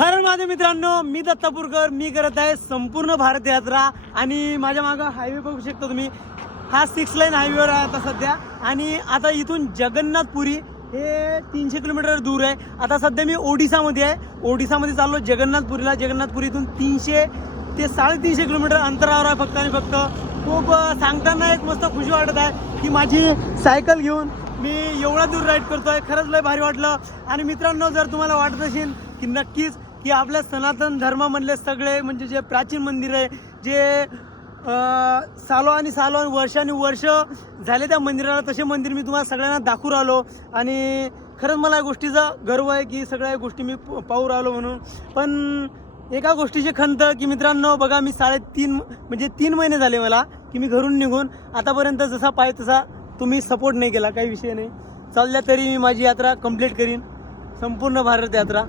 हर माझे मित्रांनो, मी दत्तापूरकर. मी करत आहे संपूर्ण भारत यात्रा आणि माझ्या मागं हायवे बघू शकता तुम्ही. हा 6 लाईन हायवेवर आहे आता सध्या. आणि आता इथून जगन्नाथपुरी हे 300 किलोमीटर दूर आहे. आता सध्या मी ओडिसामध्ये आहे. ओडिसामध्ये चाललो जगन्नाथपुरीला. जगन्नाथपुरीतून 300 ते 350 किलोमीटर अंतरावर आहे फक्त आणि फक्त. खूप सांगताना एक मस्त खुशी वाटत आहे की माझी सायकल घेऊन मी एवढा दूर राईड करतोय. खरंच लय भारी वाटलं. आणि मित्रांनो, जर तुम्हाला वाटत असेल की नक्कीच की आपल्या सनातन धर्मामधले सगळे म्हणजे जे प्राचीन मंदिर आहे, जे सालो आणि वर्ष झाले त्या मंदिराला, तसे मंदिर मी तुम्हाला सगळ्यांना दाखवून राहिलो. आणि खरंच मला या गोष्टीचा गर्व आहे की सगळ्या गोष्टी मी पाहू राहिलो म्हणून. पण एका गोष्टीची खंत की मित्रांनो बघा, मी 3 महिने झाले मला की मी घरून निघून. आतापर्यंत जसा पाहिजे तसा तुम्ही सपोर्ट नाही केला. काही विषय नाही, चालल्या तरी मी माझी यात्रा कंप्लीट करीन, संपूर्ण भारत यात्रा.